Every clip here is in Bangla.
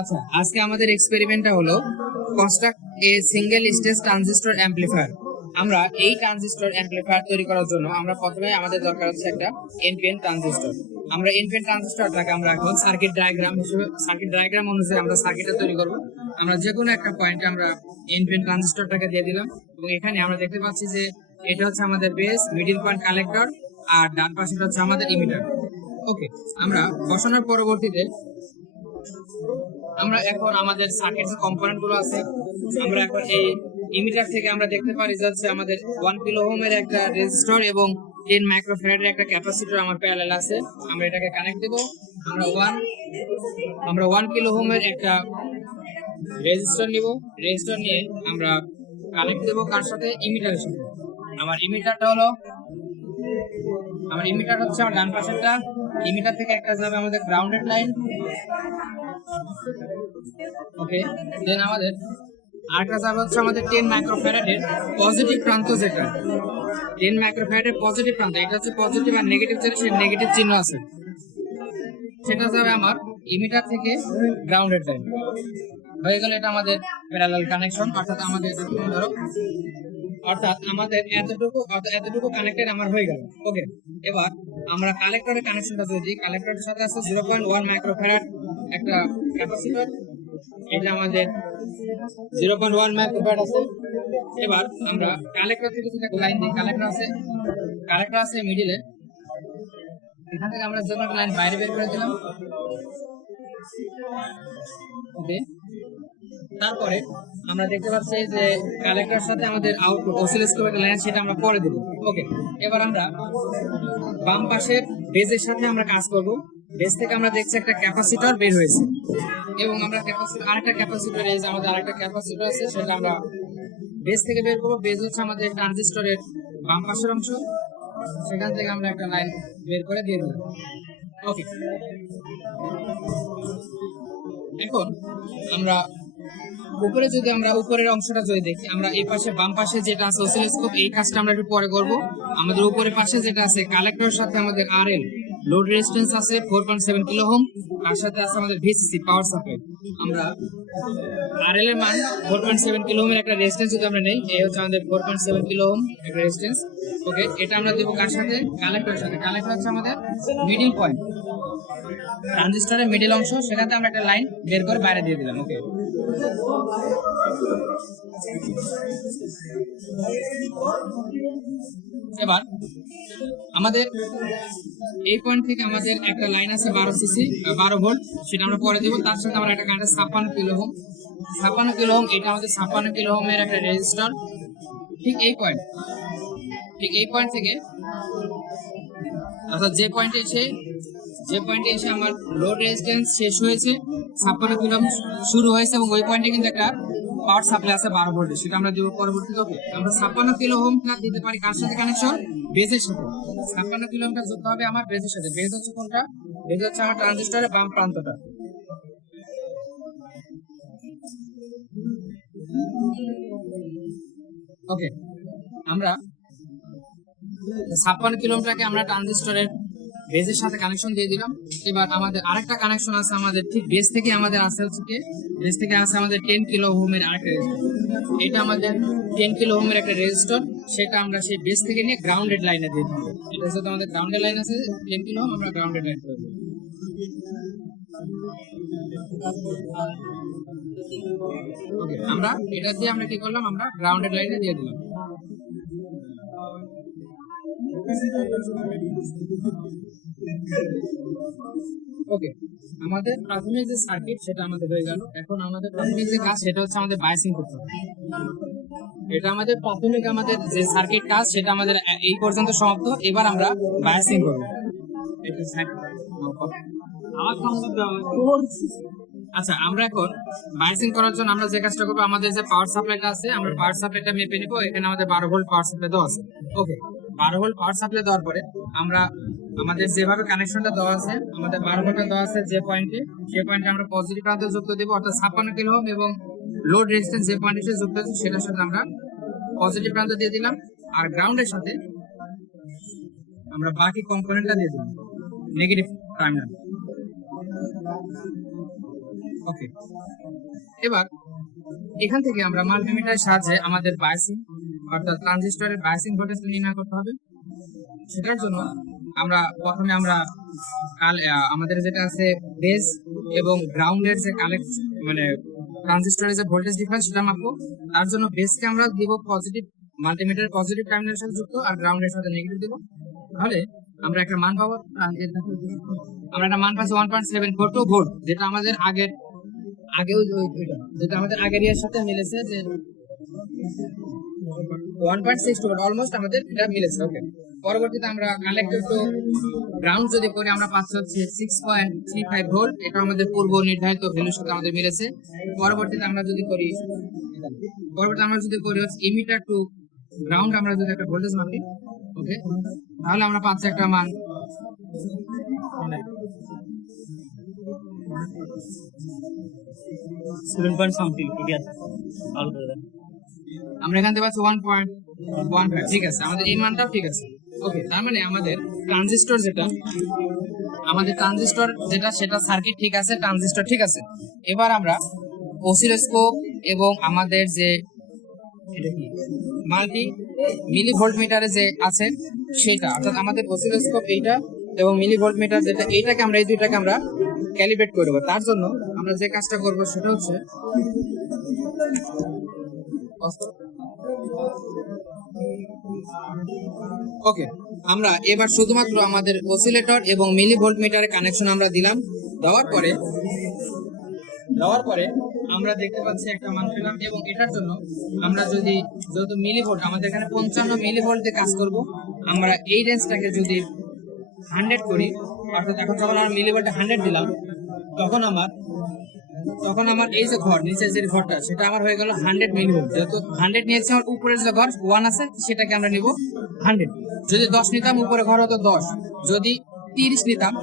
আচ্ছা, আজকে আমাদের এক্সপেরিমেন্টটা হলো construct a single stage transistor amplifier. আমরা এই ট্রানজিস্টর অ্যাম্পলিফায়ার তৈরি করার জন্য আমরা প্রথমে আমাদের দরকার হচ্ছে একটা এনপিএন ট্রানজিস্টর। আমরা এনপিএন ট্রানজিস্টরটাকে আমরা এখন সার্কিট ডায়াগ্রাম অনুযায়ী আমরা সার্কিটটা তৈরি করব। আমরা যে কোনো একটা পয়েন্টে আমরা এনপিএন ট্রানজিস্টরটাকে দিয়ে দিলাম এবং এখানে আমরা দেখতে পাচ্ছি যে এটা হচ্ছে আমাদের বেস, মিডিল পয়েন্ট কালেক্টর, আর ডান পাশেটা হচ্ছে আমাদের ইমিটার। ওকে, আমরা বসানোর পরবর্তীতে আমরা এখন আমাদের সার্কিট যে কম্পোনেন্ট গুলো আছে আমরা এখন এই ইমিটার থেকে আমরা দেখতে পারি যে হচ্ছে আমাদের 1 কিলো ওহমের একটা রেজিস্টর এবং 10 মাইক্রোফ্যারাডের একটা ক্যাপাসিটর আমার প্যারালাল আছে। আমরা এটাকে কানেক্ট দেব। আমরা 1 কিলো ওহমের একটা রেজিস্টর নিব। রেজিস্টর নিয়ে আমরা কানেক্ট দেব কার সাথে? ইমিটারের সাথে। আমার ইমিটার হচ্ছে আমার ডান পাশেরটা। ইমিটার থেকে একটা যাবে আমাদের গ্রাউন্ডেড লাইন। ওকে, দেন আমাদের আরেকটা যাবে হচ্ছে আমাদের 10 মাইক্রোফ্যারাডের পজিটিভ প্রান্ত, যেটা 10 মাইক্রোফ্যারাডের পজিটিভ প্রান্ত, এটা হচ্ছে পজিটিভ আর নেগেটিভ, যেটা সেই নেগেটিভ চিহ্ন আছে, সেটা যাবে আমার ইমিটার থেকে গ্রাউন্ডেড লাইন। হয়ে গেল এটা আমাদের প্যারালাল কানেকশন। অর্থাৎ আমাদের এতটুকু কানেক্টেড আমার হয়ে গেল। ওকে, এবার আমরা কালেক্টরের কানেকশনটা যদি কালেক্টরের সাথে আছে 0.1 মাইক্রোফ্যারাড একটা ক্যাপাসিটর, এটা আমাদের 0.1 মাইক্রোফ্যারাড আছে। এবার আমরা কালেক্টর থেকে যদি একটা লাইন দিই, কালেক্টর আছে মিডিলে, এখান থেকে আমরা যখন লাইন বাইরে বের করে দিলাম। ওকে, তারপরে আমরা দেখতে পাচ্ছি যে কালেক্টরের সাথে আমাদের আউটপুট অসিলোস্কোপ একটা লাইন, সেটা আমরা পরে দেব। ওকে, এবার আমরা বাম পাশের বেজের সাথে আমরা কাজ করব। বেজ থেকে আমরা দেখছি একটা ক্যাপাসিটর বের হয়েছে এবং আমরা আরেকটা ক্যাপাসিটর আছে, সেটা আমরা বেজ থেকে বের করবো। বেজ হচ্ছে আমাদের ট্রানজিস্টরের বাম পাশের অংশ, সেখান থেকে আমরা একটা লাইন বের করে দিয়ে দেব। ওকে, এখন আমরা উপরের অংশটা যদি দেখি, আমরা এই পাশে বাম পাশে যেটা আছে অসিলোস্কোপ, এই কাজটা আমরা একটু পরে করব। আমাদের উপরের পাশে যেটা আছে কালেক্টরের সাথে আমাদের আরএল লোড রেজিস্ট্যান্স আছে 4.7 কিলো ওহম, তার সাথে আছে আমাদের ভিসিসি পাওয়ার সাপ্লাই। আমরা আরএল এর মান 4.7 কিলো ওহমের একটা রেজিস্ট্যান্স যদি আমরা নেই, এই হচ্ছে আমাদের 4.7 কিলো ওহম একটা রেজিস্ট্যান্স। ওকে, এটা আমরা দেব কার সাথে? কালেক্টরের সাথে। কালেক্টর হচ্ছে আমাদের মিডিল পয়েন্ট, ট্রানজিস্টরের মিডিল অংশ, সেখানে আমরা একটা লাইন বের করে বাইরে দিয়ে দিলাম। ওকে, এবার আমাদের এই পয়েন্ট থেকে আমাদের একটা লাইন আছে 12 ভোল্ট, সেটা আমরা পরে দেবো। তার সাথে আমরা একটা কানেক্ট 56 কিলো ওহম, এটা আমাদের 56 কিলো ওহমের একটা রেজিস্টর। ঠিক এই পয়েন্ট থেকে অর্থাৎ যে পয়েন্টে এসে আমার লোড রেজিস্ট্যান্স শেষ হয়েছে, 56 কিলো ওহম শুরু হয়েছে এবং ওই পয়েন্টে কিন্তু একটা পাওয়ার সাপ্লাই আছে 12 ভোল্টের, সেটা আমরা দেবো পরবর্তীতে। ওকে, আমরা 56 কিলো ওহমটা দিতে পারি কার সাথে কানেকশন? বেজের সাথে। 56 কিলো ওহমটা যুক্ত হবে আমার বেজের সাথে। বেজ হচ্ছে কোনটা? বেজ হচ্ছে আমার ট্রানজিস্টরের বাম প্রান্তটা। ওকে, আমরা 56 কিলো ওহমটাকে আমরা ট্রানজিস্টরের বেজের সাথে কানেকশন দিয়ে দিলাম। এবার আমাদের আরেকটা কানেকশন আছে, আমাদের ঠিক বেজ থেকে আমাদের আছে আমাদের 10 কিলো ওহমের আরেকটা রেজিস্টর। এটা আমাদের 10 কিলো ওহমের একটা রেজিস্টর, সেটা আমরা সেই বেজ থেকে নিয়ে গ্রাউন্ডেড লাইনে দিয়ে দিই। এটা হচ্ছে আমাদের গ্রাউন্ডেড লাইন আছে 10 কিলো ওহম, আমরা গ্রাউন্ডেড লাইন করে দিই। ওকে, আমরা এটা দিয়ে আমরা কি করলাম? আমরা গ্রাউন্ডেড লাইনে দিয়ে দিলাম। ওকে, আমাদের প্রাথমিক যে সার্কিট সেটা আমাদের হয়ে গেল। এখন আমাদের প্রাথমিক যে কাজ সেটা হচ্ছে আমাদের বায়াসিং করতে হবে। এটা আমাদের প্রাথমিক যে সার্কিট কাজ সেটা আমাদের এই পর্যন্ত সমাপ্ত। এবার আমরা বায়াসিং করব। আচ্ছা, আমরা এখন বায়াসিং করার জন্য আমরা যে কাজটা করবো, আমাদের যে পাওয়ার সাপ্লাইটা আছে আমরা পাওয়ার সাপ্লাইটা মেপে নিব। এখানে আমাদের 12 ভোল্ট পাওয়ার সাপ্লাই দেওয়া আছে। ওকে, 12 ভোল্ট পাওয়ার সাপ্লাই দেওয়ার পরে আমরা আমাদের যেভাবে কানেকশনটা দেওয়া আছে, আমাদের 12 ভোল্টটা দেওয়া আছে যে পয়েন্টে, সেই পয়েন্টে আমরা পজিটিভ প্রান্তে যুক্ত দেব, অর্থাৎ 56 কিলো ওহম, এবং লোড রেজিস্ট্যান্স যে পয়েন্টে যুক্ত আছে সেটার সাথে আমরা পজিটিভ প্রান্ত দিয়ে দিলাম। আর গ্রাউন্ডের সাথে আমরা বাকি কম্পোনেন্টটা দিয়ে দিলাম, নেগেটিভ টার্মিনাল। ওকে, এবার এখান থেকে আমরা মাল্টিমিটারের সাহায্যে আমাদের বায়াসিং অর্থাৎ ট্রানজিস্টরের বায়াসিং ভোল্টেজ নির্ণয় করতে হবে। সেটার জন্য আমরা প্রথমে আমাদের যেটা আছে বেস এবং গ্রাউন্ডের যে কালেক্ট মানে ট্রানজিস্টরের যে ভোল্টেজ ডিফারেন্স সেটা মাপবো। তার জন্য বেসকে আমরা দিব পজিটিভ, মাল্টিমিটারের পজিটিভ টার্মিনালের সাথে যুক্ত, আর গ্রাউন্ডের সাথে নেগেটিভ দিব। তাহলে আমরা একটা মান পাবো, আমরা একটা মান পাচ্ছি 1.742 ভোল্ট, যেটা আমাদের যেটা আমাদের আগের ইয়ার সাথে মিলেছে, যে 1.62 ভোল্ট অলমোস্ট আমাদের এটা মিলেছে। ওকে, পরবর্তীতে আমরা কালেক্টর টু গ্রাউন্ড যদি করি আমরা পাচ্ছি হচ্ছে 6.35 ভোল্ট, এটা আমাদের পূর্ব নির্ধারিত ভ্যালুর সাথে আমাদের মিলেছে। পরবর্তীতে আমরা যদি করি হচ্ছে ইমিটার টু গ্রাউন্ড আমরা যদি একটা ভোল্টেজ মাপি, ওকে, তাহলে আমরা পাচ্ছি একটা মান 7 পয়েন্ট সামথিং, ঠিক আছে, আমরা এখান থেকে পাচ্ছি 1.15। ঠিক আছে, আমাদের এই মানটাও ঠিক আছে। ওকে, তার মানে আমাদের ট্রানজিস্টর যেটা সেটা সার্কিট ঠিক আছে, ট্রানজিস্টর ঠিক আছে। এবার আমরা অসিলোস্কোপ এবং আমাদের যে মিলি ভোল্ট মিটারে যে আছে সেটা, অর্থাৎ আমাদের অসিলোস্কোপ এইটা এবং মিলি ভোল্ট মিটার যেটা, এই দুইটাকে আমরা ক্যালিব্রেট করব। তার জন্য আমরা যে কাজটা করব সেটা হচ্ছে ওকে, আমরা এবার শুধুমাত্র আমাদের অসিলেটর এবং মিলি ভোল্ট মিটারের কানেকশন আমরা দিলাম। দেওয়ার পরে আমরা দেখতে পাচ্ছি একটা মান পেলাম, এবং এটার জন্য আমরা যেহেতু মিলি ভোল্ট আমাদের এখানে 55 মিলি ভোল্ট দিয়ে কাজ করব, আমরা এই রেঞ্জটাকে যদি 100 করি, অর্থাৎ এখন যখন আমরা মিলি ভোল্টে 100 দিলাম, তখন আমার এই যে ঘর নিচে যে ঘরটা সেটা আমার হয়ে গেল 100 মিলি ভোল্ট। যেহেতু 100 নিয়েছি, আমার উপরের যে ঘর 1 আছে সেটাকে আমরা নিব 100। যদি 10 নিতাম উপরে ঘর হতো 10, যদি 30 নিতাম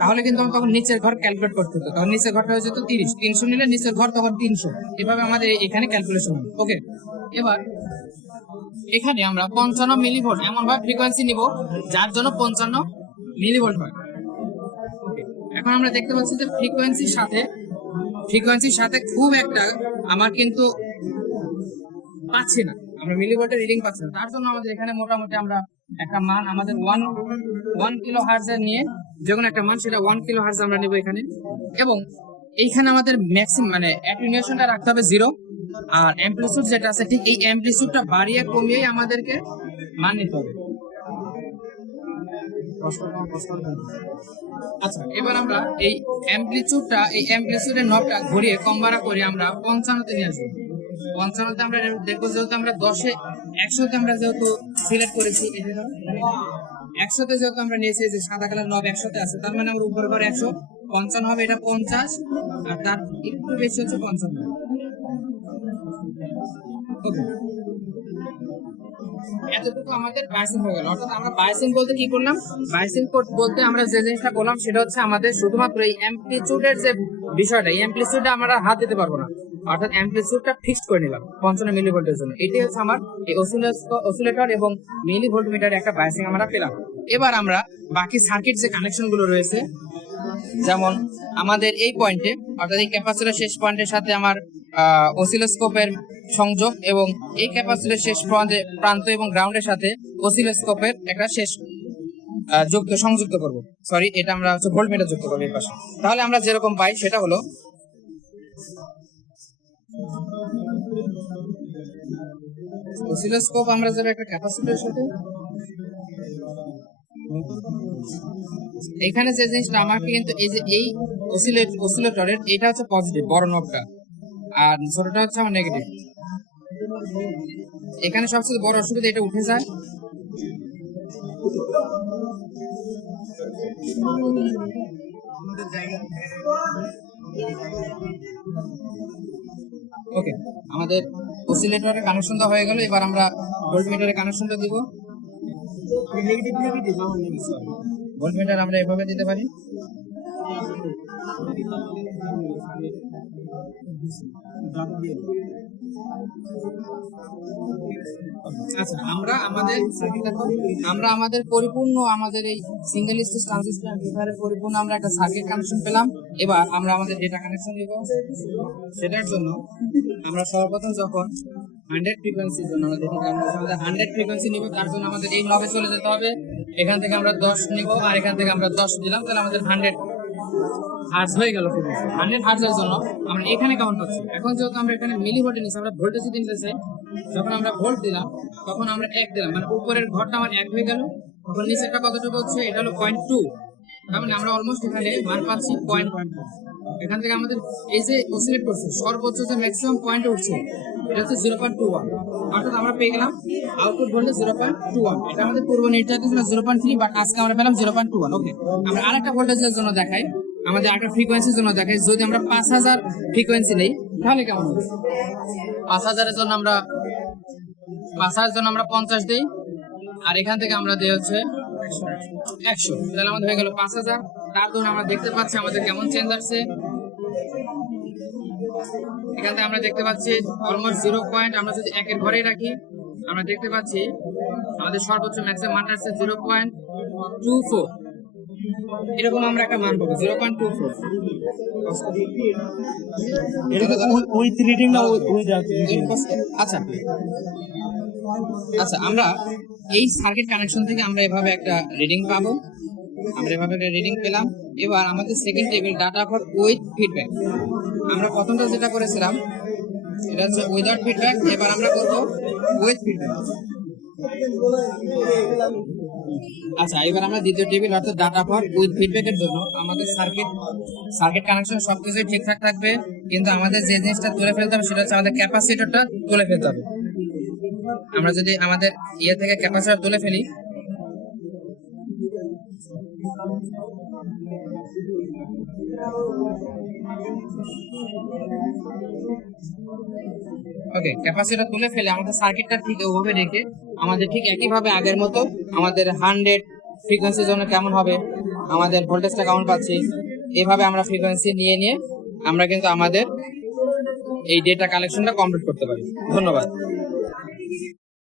তাহলে কিন্তু তখন নিচের ঘর ক্যালকুলেট করতে হতো, তখন নিচের ঘরটা হয়ে যেত 30, 300 নিলে নিচের ঘর তখন 300, এভাবে আমাদের এখানে ক্যালকুলেশন হবে। ওকে, এবার এখানে আমরা 55 মিলি ভোল্ট এমন ভাবে ফ্রিকোয়েন্সি নিব যার জন্য 55 মিলি ভোল্ট হয়। এখন আমরা দেখতে পাচ্ছি যে ফ্রিকোয়েন্সির সাথে খুব একটা আমার কিন্তু পাচ্ছি না, আমরা মিলিভোল্টের রিডিং পাচ্ছি না। তার জন্য আমাদের এখানে মোটামুটি আমরা একটা মান আমাদের 1 কিলো হার্টজ নিয়ে যে কোনো একটা মান, সেটা 1 কিলো হার্টজ আমরা নেব এখানে। এবং এইখানে আমাদের ম্যাক্সিমাম মানে অ্যাটেনুয়েশনটা রাখতে হবে 0, আর অ্যাম্পলিটিউড যেটা আছে ঠিক এই অ্যাম্পলিটিউডটা বাড়িয়ে কমিয়ে আমাদেরকে মান নিতে হবে। আচ্ছা, এবার আমরা এই অ্যাম্পলিটিউডের নবটা ঘুরিয়ে কম বাড়া করে আমরা 55 তে নিয়ে আসবো। 55 তে আমরা দেখবো, যেহেতু আমরা 100 তে আমরা যেহেতু সিলেক্ট করেছি, 100 তে যেহেতু আমরা নিয়েছি, যে সাদা কালার নব 100 তে আছে, তার মানে আমরা উপরে ঘরে 100, 55 হবে, এটা 50, আর তার একটু বেশি হচ্ছে 55। ওকে, এতটুকু আমাদের বায়াসিং হয়ে গেল। অর্থাৎ আমরা বায়াসিং বলতে কি করলাম, বায়াসিং বলতে আমরা যে জিনিসটা করলাম সেটা হচ্ছে আমাদের শুধুমাত্র এই অ্যাম্পলিটিউডের যে বিষয়টা, এই অ্যাম্পলিটিউডে আমরা হাত দিতে পারবো না, অর্থাৎ অ্যাম্পলিটিউডটা ফিক্সড করে নিলাম 55 মিলি ভোল্টের জন্য। এটাই হচ্ছে আমার এই অসিলেটর এবং মিলি ভোল্ট মিটারের একটা বায়াসিং আমরা পেলাম। এবার আমরা বাকি সার্কিট যে কানেকশন গুলো রয়েছে, যেমন আমাদের এই পয়েন্টে অর্থাৎ এই ক্যাপাসিটরের শেষ পয়েন্টের সাথে আমার অসিলোস্কোপের সংযোগ, এবং এই ক্যাপাসিটরের শেষ প্রান্ত এবং গ্রাউন্ডের সাথে অসিলোস্কোপের একটা শেষ সংযুক্ত করব। সরি, এটা আমরা হচ্ছে ভোল্টমিটার যুক্ত করব এই পাশে। তাহলে আমরা যেরকম পাই সেটা হলো অসিলোস্কোপ আমরা যাবে একটা ক্যাপাসিটরের সাথে। এখানে যে জিনিসটা আমাকে কিন্তু এই যে এই অসিলেটরের এটা হচ্ছে পজিটিভ বড় নবটা, আর ছোটটা হচ্ছে আমার নেগেটিভ। এখানে সবচেয়ে বড় অসুবিধা এটা উঠে যায়। ওকে, আমাদের অসিলেটরের কানেকশনটা হয়ে গেল। এবার আমরা ভোল্টমিটারের কানেকশনটা দিব। ভোল্টমিটার আমরা এভাবে দিতে পারি। আচ্ছা, আমরা আমাদের পরিপূর্ণ আমাদের এই সিঙ্গেল স্টেজ ট্রানজিস্টর অ্যাম্পলিফায়ারের পরিপূর্ণ আমরা একটা সার্কিট কানেকশন পেলাম। এবার আমরা আমাদের ডেটা কানেকশন নিব। সেটার জন্য আমরা সর্বপ্রথম যখন 100 ফ্রিকোয়েন্সির জন্য আমরা ডেটা কানেকশন 100 ফ্রিকোয়েন্সি নিব, তার জন্য আমাদের এই নবে চলে যেতে হবে। এখান থেকে আমরা 10 নিব আর এখান থেকে আমরা 10 দিলাম, তাহলে আমাদের 100 হার্জ হয়ে গেল। 100 হার্জের জন্য আমরা এখানে কাউন্ট করছি। এখন যেহেতু আমরা এখানে মিলি ভোল্টে নিচ্ছি, আমরা ভোল্টেজ দিতে চাই, যখন আমরা ভোল্ট দিলাম তখন আমরা 1 দিলাম, মানে উপরের ঘরটা আমার 1 হয়ে গেল। তখন নিচেরটা কতটুকু হচ্ছে, এটা হলো 0.2, তার মানে আমরা অলমোস্ট এখানে মান পাচ্ছি 0.1। এখান থেকে আমাদের এই যে অসিলেট করছে সর্বোচ্চ যে ম্যাক্সিমাম পয়েন্ট উঠছে এটা হচ্ছে 0.21, অর্থাৎ আমরা পেয়ে গেলাম আউটপুট ভোল্টেজ 0.21। এটা আমাদের পূর্ব নির্ধারিত ছিল 0.3, বাট আজকে আমরা পেলাম 0.21। ওকে, আমরা আরেকটা ভোল্টেজের জন্য দেখাই, আমাদের একটা ফ্রিকোয়েন্সির জন্য দেখাই। যদি আমরা 5000 ফ্রিকোয়েন্সি নেই তাহলে কেমন হবে? 5000 এর জন্য আমরা 50 দিই, আর এখান থেকে আমরা দিই হচ্ছে 100, তাহলে আমাদের হয়ে গেল 5000। তার জন্য আমরা দেখতে পাচ্ছি আমাদের কেমন চেঞ্জ আসছে। এখান থেকে আমরা দেখতে পাচ্ছি অলমোস্ট 0 পয়েন্ট, আমরা যদি 1 এর ঘরেই রাখি আমরা দেখতে পাচ্ছি আমাদের সর্বোচ্চ ম্যাক্সিমাম মান আসছে 0.24। এরকম আমরা একটা মান পাবো 0.24। উইথ রিডিং না উইদাউট রিডিং? আচ্ছা আচ্ছা, আমরা এই সার্কিট কানেকশন থেকে আমরা এভাবে একটা রিডিং পাবো। আমরা এভাবে একটা রিডিং পেলাম। এবার আমাদের second table data for with feedback. আমরা প্রথমটা যেটা করেছিলাম এটা হচ্ছে উইদাউট ফিডব্যাক, এবার আমরা করব উইথ ফিডব্যাক। আচ্ছা, এবার আমরা দ্বিতীয় টেবিল অর্থাৎ ডাটা ফর উইথ ফিডব্যাকের জন্য আমাদের সার্কিট কানেকশন সবকিছু ঠিকঠাক থাকবে, কিন্তু আমাদের যে জিনিসটা তুলে ফেলতে হবে সেটা হচ্ছে আমাদের ক্যাপাসিটরটা তুলে ফেলতে হবে। আমরা যদি আমাদের ইয়ে থেকে ক্যাপাসিটর তুলে ফেলি, ওকে, ক্যাপাসিটর তুলে ফেলে আমাদের সার্কিটটা ঠিক ওভাবে রেখে আমাদের ঠিক একইভাবে আগের মতো আমাদের 100 ফ্রিকোয়েন্সির জন্য কেমন হবে, আমাদের ভোল্টেজটা কেমন পাচ্ছি, এভাবে আমরা ফ্রিকোয়েন্সি নিয়ে আমরা কিন্তু আমাদের এই ডেটা কালেকশনটা কমপ্লিট করতে পারি। ধন্যবাদ।